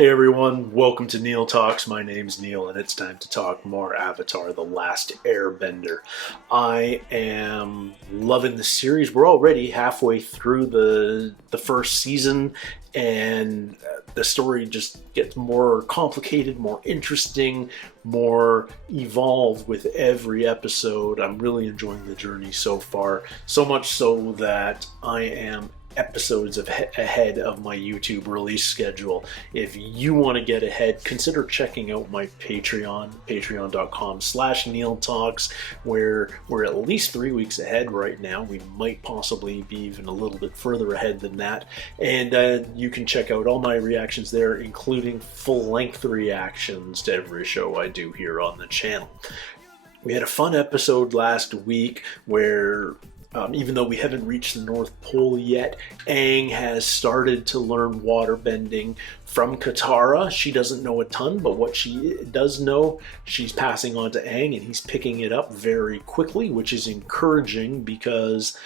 Hey everyone, welcome to Neil Talks. My name's Neil and it's time to talk more Avatar: The Last Airbender. I am loving the series. We're already halfway through the first season and the story just gets more complicated, more interesting, more evolved with every episode. I'm really enjoying the journey so far, so much so that I am episodes ahead of my YouTube release schedule. If you want to get ahead, consider checking out my Patreon, patreon.com/Neil Talks, where we're at least 3 weeks ahead right now. We might possibly be even a little bit further ahead than that. And you can check out all my reactions there, including full-length reactions to every show I do here on the channel. We had a fun episode last week where even though we haven't reached the North Pole yet, Aang has started to learn waterbending from Katara. She doesn't know a ton, but what she does know, she's passing on to Aang, and he's picking it up very quickly, which is encouraging because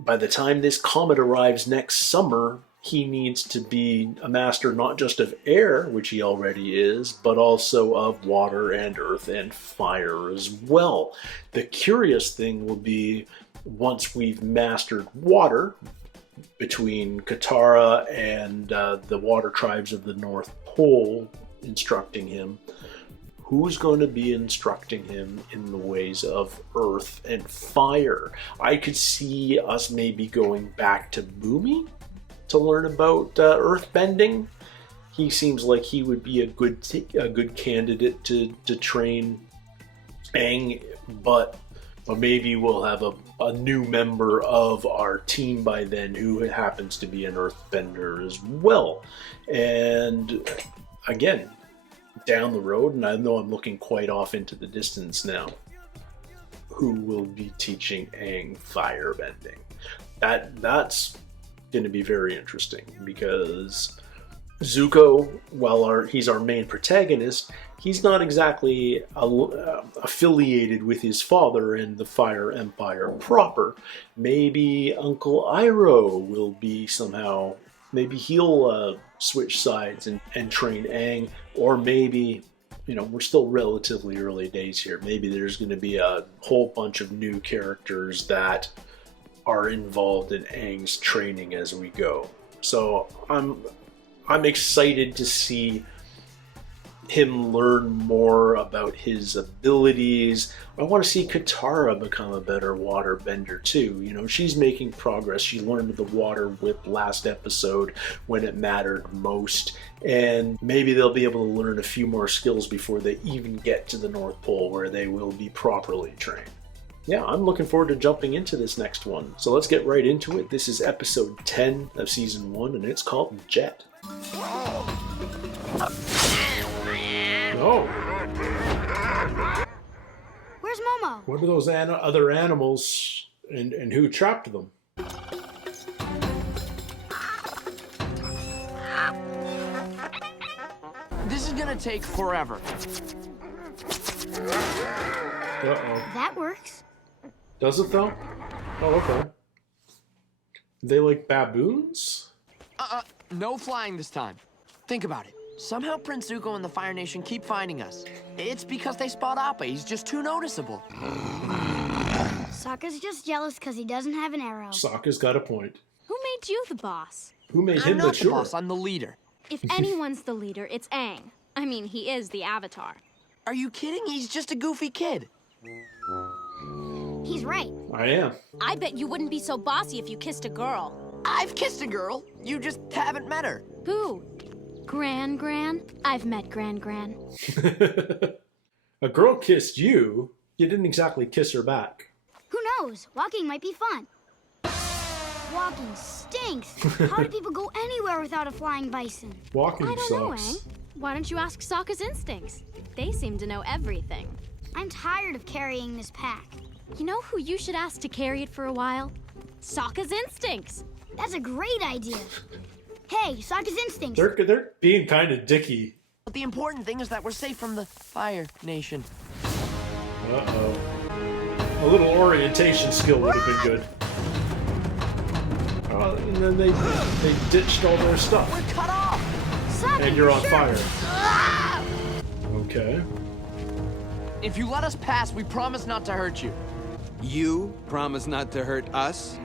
by the time this comet arrives next summer, he needs to be a master not just of air, which he already is, but also of water and earth and fire as well. The curious thing will be, once we've mastered water, between Katara and the water tribes of the North Pole instructing him, who's going to be instructing him in the ways of earth and fire? I could see us maybe going back to Bumi to learn about earthbending. He seems like he would be a good candidate to train Aang, but maybe we'll have a new member of our team by then who happens to be an earthbender as well. And again, down the road, and I know I'm looking quite off into the distance now, who will be teaching Aang firebending? That's going to be very interesting, because Zuko, while he's our main protagonist, he's not exactly affiliated with his father in the Fire Empire proper. Maybe Uncle Iroh will be somehow, maybe he'll switch sides and train Aang, or maybe, we're still relatively early days here. Maybe there's going to be a whole bunch of new characters that are involved in Aang's training as we go. So I'm excited to see him learn more about his abilities. I want to see Katara become a better waterbender too. She's making progress. She learned the water whip last episode when it mattered most, and maybe they'll be able to learn a few more skills before they even get to the North Pole, where they will be properly trained. Yeah, I'm looking forward to jumping into this next one. So let's get right into it. This is episode 10 of season 1, and it's called Jet. Oh. Where's Momo? What are those other animals, and who trapped them? This is gonna take forever. Uh-oh. That works. Does it though? Oh, okay. They like baboons? No flying this time. Think about it. Somehow Prince Zuko and the Fire Nation keep finding us. It's because they spot Appa. He's just too noticeable. Sokka's just jealous because he doesn't have an arrow. Sokka's got a point. Who made you the boss? Who made I'm him not the the boss, I'm the leader. If anyone's the leader, it's Aang. I mean, he is the Avatar. Are you kidding? He's just a goofy kid. He's right. I am. I bet you wouldn't be so bossy if you kissed a girl. I've kissed a girl. You just haven't met her. Who? Gran? I've met Gran. A girl kissed you. You didn't exactly kiss her back. Who knows? Walking might be fun. Walking stinks. How do people go anywhere without a flying bison? Walking I don't know, sucks. Aang. Why don't you ask Sokka's instincts? They seem to know everything. I'm tired of carrying this pack. You know who you should ask to carry it for a while? Sokka's instincts. That's a great idea. Hey, Sokka's instincts. They're being kind of dicky. But the important thing is that we're safe from the Fire Nation. Uh-oh. A little orientation skill would have been good. And then they ditched all their stuff. We're cut off! Sokka, And you're on sure. fire. Okay. If you let us pass, we promise not to hurt you. You promise not to hurt us?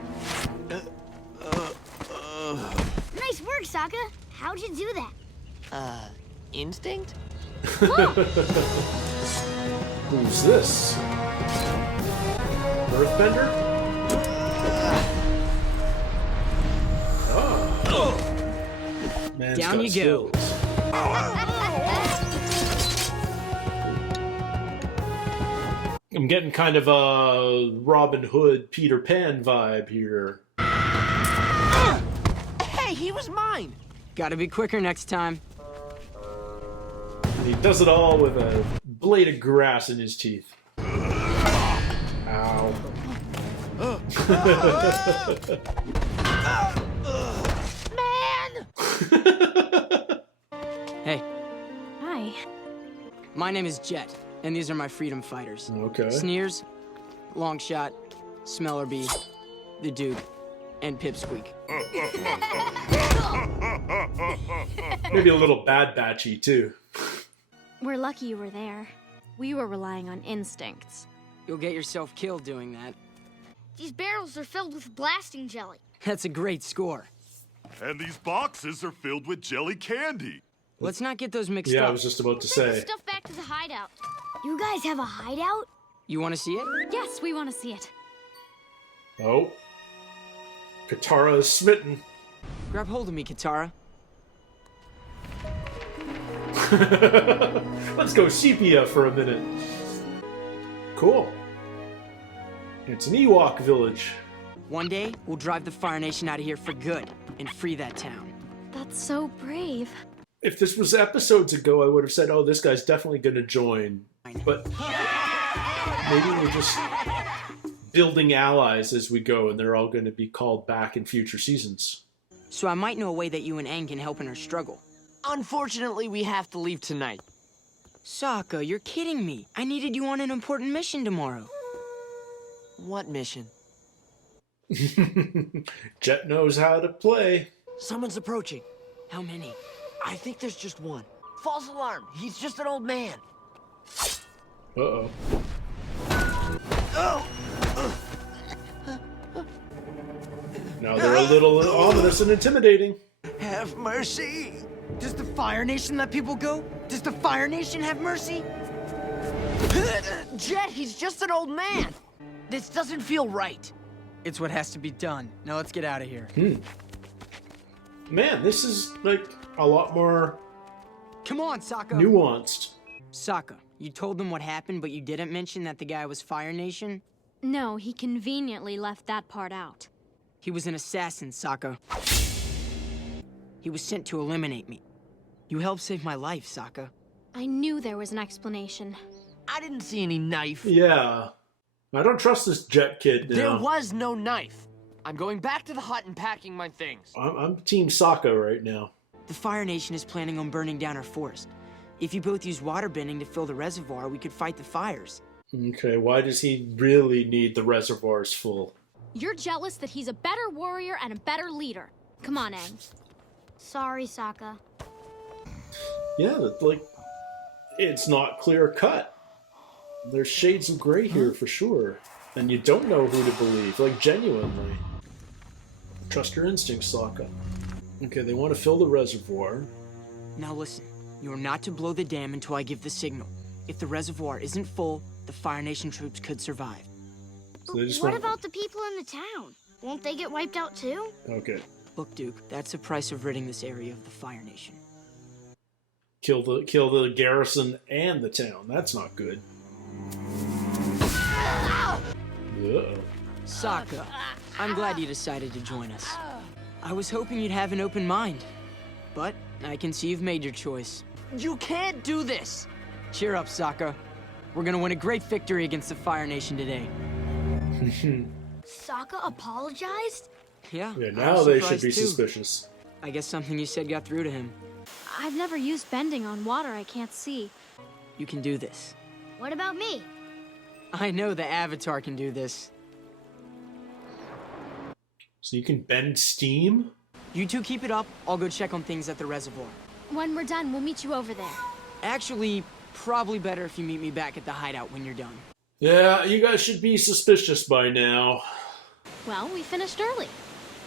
Nice work, Sokka. How'd you do that? Instinct? Who's this? Earthbender? Oh. Man's Down got you go. skills. I'm getting kind of a Robin Hood, Peter Pan vibe here. Hey, he was mine! Gotta be quicker next time. And he does it all with a blade of grass in his teeth. Ow. Man! Hey, Hi. my name is Jet, and these are my freedom fighters. Okay. Sneers, Longshot, Smellerbee, the Duke, and Pipsqueak. Maybe a little Bad Batchy, too. We're lucky you were there. We were relying on instincts. You'll get yourself killed doing that. These barrels are filled with blasting jelly. That's a great score. And these boxes are filled with jelly candy. Let's not get those mixed Yeah, up. I was just about to Send the say. stuff back to the hideout. You guys have a hideout? You want to see it? Yes, we want to see it. Oh. Katara is smitten. Grab hold of me, Katara. Let's go sepia for a minute. Cool. It's an Ewok village. One day, we'll drive the Fire Nation out of here for good and free that town. That's so brave. If this was episodes ago, I would have said, oh, this guy's definitely going to join. But maybe we're just building allies as we go, and they're all going to be called back in future seasons. So I might know a way that you and Aang can help in our struggle. Unfortunately, we have to leave tonight. Sokka, you're kidding me. I needed you on an important mission tomorrow. What mission? Jet knows how to play. Someone's approaching. How many? I think there's just one. False alarm. He's just an old man. Uh-oh. Now they're a little ominous and intimidating. Have mercy. Does the Fire Nation let people go? Does the Fire Nation have mercy? Jet, he's just an old man. This doesn't feel right. It's what has to be done. Now let's get out of here. Man, this is, like, a lot more Come on, Sokka. nuanced. Sokka, you told them what happened, but you didn't mention that the guy was Fire Nation? No, he conveniently left that part out. He was an assassin, Sokka. He was sent to eliminate me. You helped save my life, Sokka. I knew there was an explanation. I didn't see any knife. Yeah. I don't trust this Jet kid now. There was no knife. I'm going back to the hut and packing my things. I'm Team Sokka right now. The Fire Nation is planning on burning down our forest. If you both use water bending to fill the reservoir, we could fight the fires. Okay, why does he really need the reservoirs full? You're jealous that he's a better warrior and a better leader. Come on, Aang. Sorry, Sokka. Yeah, like, it's not clear cut. There's shades of gray here for sure. And you don't know who to believe, like, genuinely. Trust your instincts, Sokka. Okay, they want to fill the reservoir. Now listen, you are not to blow the dam until I give the signal. If the reservoir isn't full, the Fire Nation troops could survive. So they just What want... about the people in the town? Won't they get wiped out too? Okay. Look, Duke, that's the price of ridding this area of the Fire Nation. Kill the garrison and the town. That's not good. Uh-oh. Sokka, I'm glad you decided to join us. I was hoping you'd have an open mind, but I can see you've made your choice. You can't do this. Cheer up, Sokka. We're gonna win a great victory against the Fire Nation today. Sokka apologized? Yeah, Yeah, I now was they should surprised be too. suspicious. I guess something you said got through to him. I've never used bending on water I can't see. You can do this. What about me? I know the Avatar can do this. So you can bend steam? You two keep it up, I'll go check on things at the reservoir. When we're done, we'll meet you over there. Actually, probably better if you meet me back at the hideout when you're done. Yeah, you guys should be suspicious by now. Well, we finished early.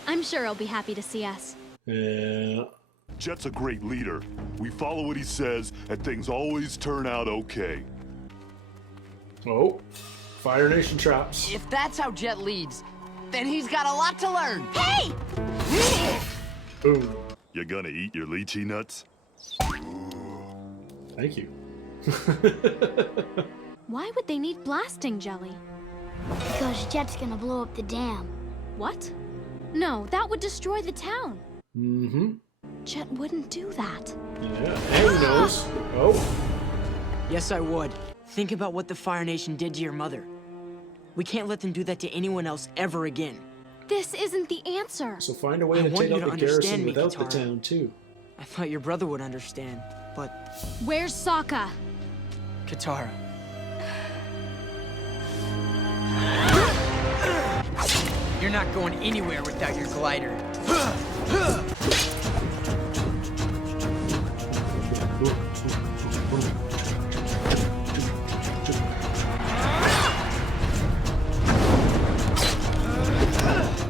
I'm sure he'll be happy to see us. Yeah. Jet's a great leader. We follow what he says, and things always turn out okay. Oh, Fire Nation traps. If that's how Jet leads, then he's got a lot to learn. Hey! Boom. You gonna eat your lychee nuts? Thank you. Why would they need blasting jelly? Because Jet's gonna blow up the dam. What? No, that would destroy the town. Mm-hmm. Jet wouldn't do that. Yeah, and who knows? Oh. Yes, I would. Think about what the Fire Nation did to your mother. We can't let them do that to anyone else ever again. This isn't the answer. So find a way I to want take you out to the garrison understand me, without the Katara. town, too. I thought your brother would understand, but Where's Sokka? Katara. You're not going anywhere without your glider.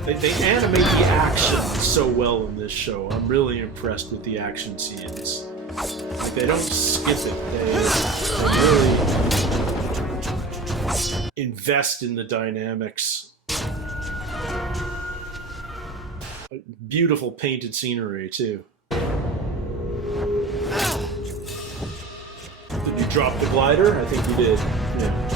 They animate the action so well in this show. I'm really impressed with the action scenes. Like, they don't skip it. They really invest in the dynamics. Beautiful painted scenery, too. Did you drop the glider? I think you did. Yeah.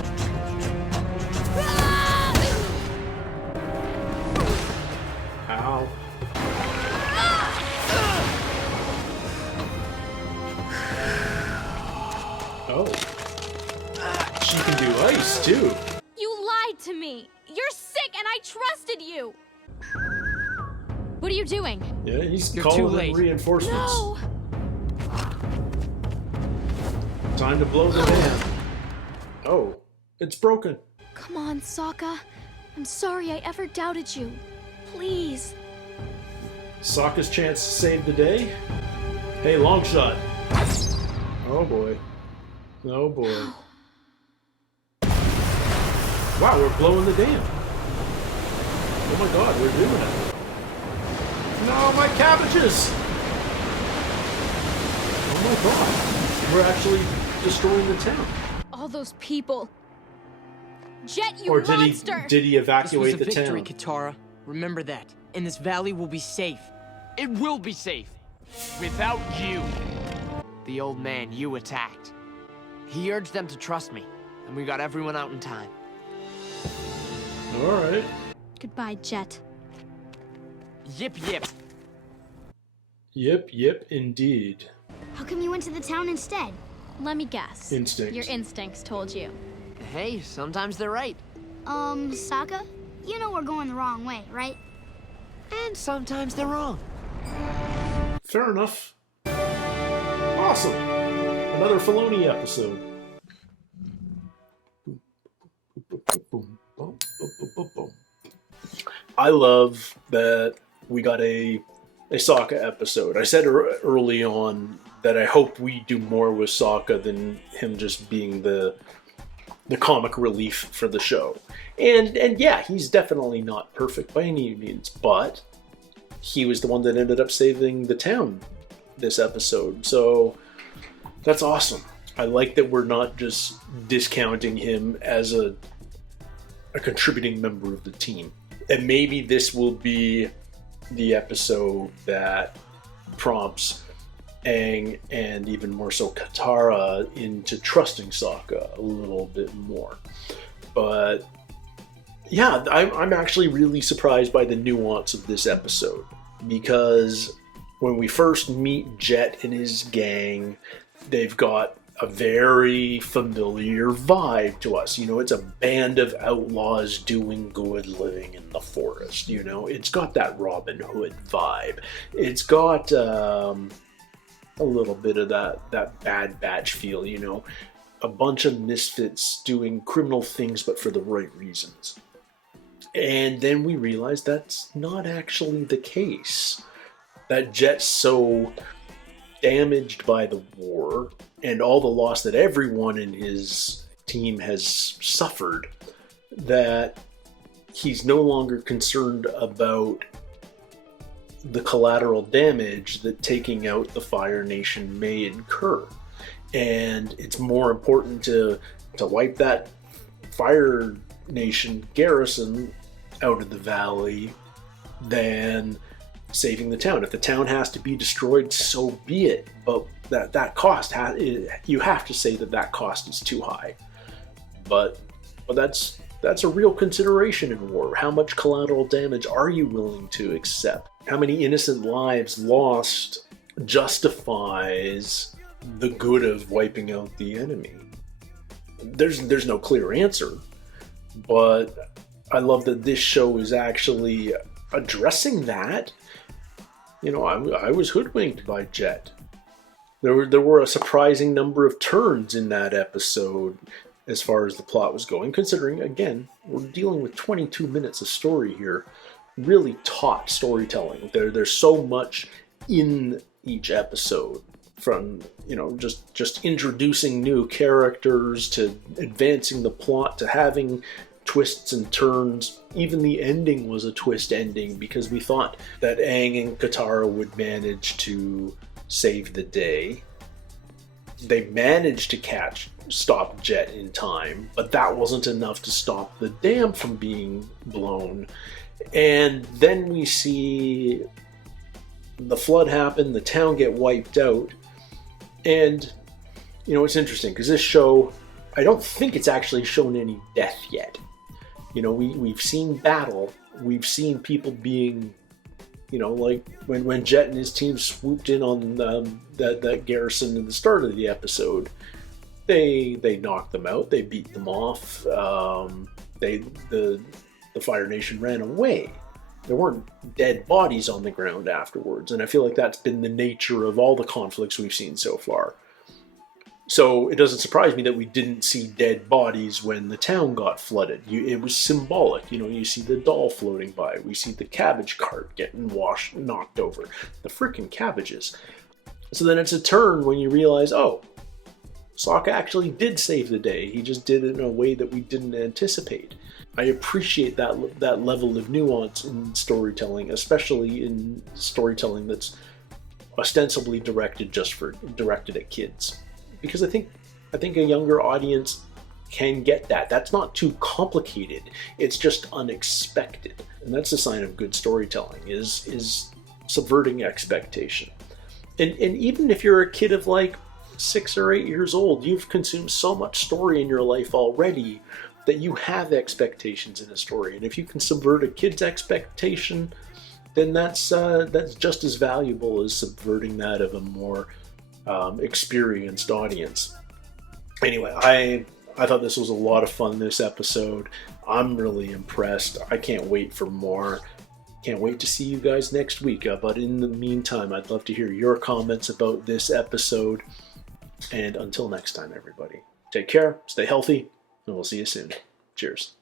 Ow. Oh. She can do ice, too. You lied to me. You're sick and I trusted you. What are you doing? Yeah, he's You're calling too in late. reinforcements. No. Time to blow the dam. Oh, it's broken. Come on, Sokka. I'm sorry I ever doubted you. Please. Sokka's chance to save the day? Hey, long shot. Oh boy. Oh boy. Wow, we're blowing the dam. Oh my god, we're doing it. No, my cabbages! Oh my god. We're actually destroying the town. All those people. Jet, you Or did monster! did he This was evacuate a the victory, town? Katara. Remember that. And this valley will be safe. It will be safe. Without you. The old man you attacked. He urged them to trust me, and we got everyone out in time. Alright. Goodbye, Jet. Yip yip. Yep, yep, indeed. How come you went to the town instead? Let me guess. Instinct. Your instincts told you. Hey, sometimes they're right. Sokka? You know we're going the wrong way, right? And sometimes they're wrong. Fair enough. Awesome. Another Filoni episode. I love that we got a Sokka episode. I said early on that I hope we do more with Sokka than him just being the comic relief for the show. And yeah, he's definitely not perfect by any means, but he was the one that ended up saving the town this episode. So that's awesome. I like that we're not just discounting him as a contributing member of the team. And maybe this will be the episode that prompts Aang and even more so Katara into trusting Sokka a little bit more. But yeah, I'm actually really surprised by the nuance of this episode, because when we first meet Jet and his gang, they've got a very familiar vibe to us. You know, it's a band of outlaws doing good, living in the forest. You know, it's got that Robin Hood vibe. It's got a little bit of that Bad Batch feel, you know. A bunch of misfits doing criminal things, but for the right reasons. And then we realize that's not actually the case. That Jet's so damaged by the war and all the loss that everyone in his team has suffered, that he's no longer concerned about the collateral damage that taking out the Fire Nation may incur. And it's more important to wipe that Fire Nation garrison out of the valley than saving the town. If the town has to be destroyed, so be it. But that cost, you have to say that cost is too high. But that's a real consideration in war. How much collateral damage are you willing to accept? How many innocent lives lost justifies the good of wiping out the enemy? There's no clear answer, but I love that this show is actually addressing that. You know, I was hoodwinked by Jet. There were a surprising number of turns in that episode as far as the plot was going, considering, again, we're dealing with 22 minutes of story here. Really taut storytelling. There's so much in each episode, from, you know, just introducing new characters to advancing the plot to having twists and turns. Even the ending was a twist ending, because we thought that Aang and Katara would manage to save the day. They managed to stop Jet in time, but that wasn't enough to stop the dam from being blown. And then we see the flood happen, the town get wiped out. And, you know, it's interesting, because this show, I don't think it's actually shown any death yet. You know, we've seen battle, we've seen people being, you know, like when Jet and his team swooped in on that garrison at the start of the episode, they knocked them out, they beat them off, the Fire Nation ran away. There weren't dead bodies on the ground afterwards, and I feel like that's been the nature of all the conflicts we've seen so far. So it doesn't surprise me that we didn't see dead bodies when the town got flooded. It was symbolic. You know, you see the doll floating by. We see the cabbage cart getting knocked over. The freaking cabbages. So then it's a turn when you realize, oh, Sokka actually did save the day. He just did it in a way that we didn't anticipate. I appreciate that level of nuance in storytelling, especially in storytelling that's ostensibly directed at kids. Because I think a younger audience can get that. That's not too complicated. It's just unexpected. And that's a sign of good storytelling, is subverting expectation. And even if you're a kid of like 6 or 8 years old, you've consumed so much story in your life already that you have expectations in a story. And if you can subvert a kid's expectation, then that's just as valuable as subverting that of a more experienced audience. Anyway, I thought this was a lot of fun, this episode. I'm really impressed. I can't wait for more. Can't wait to see you guys next week. But in the meantime, I'd love to hear your comments about this episode. And until next time, everybody, take care, stay healthy, and we'll see you soon. Cheers.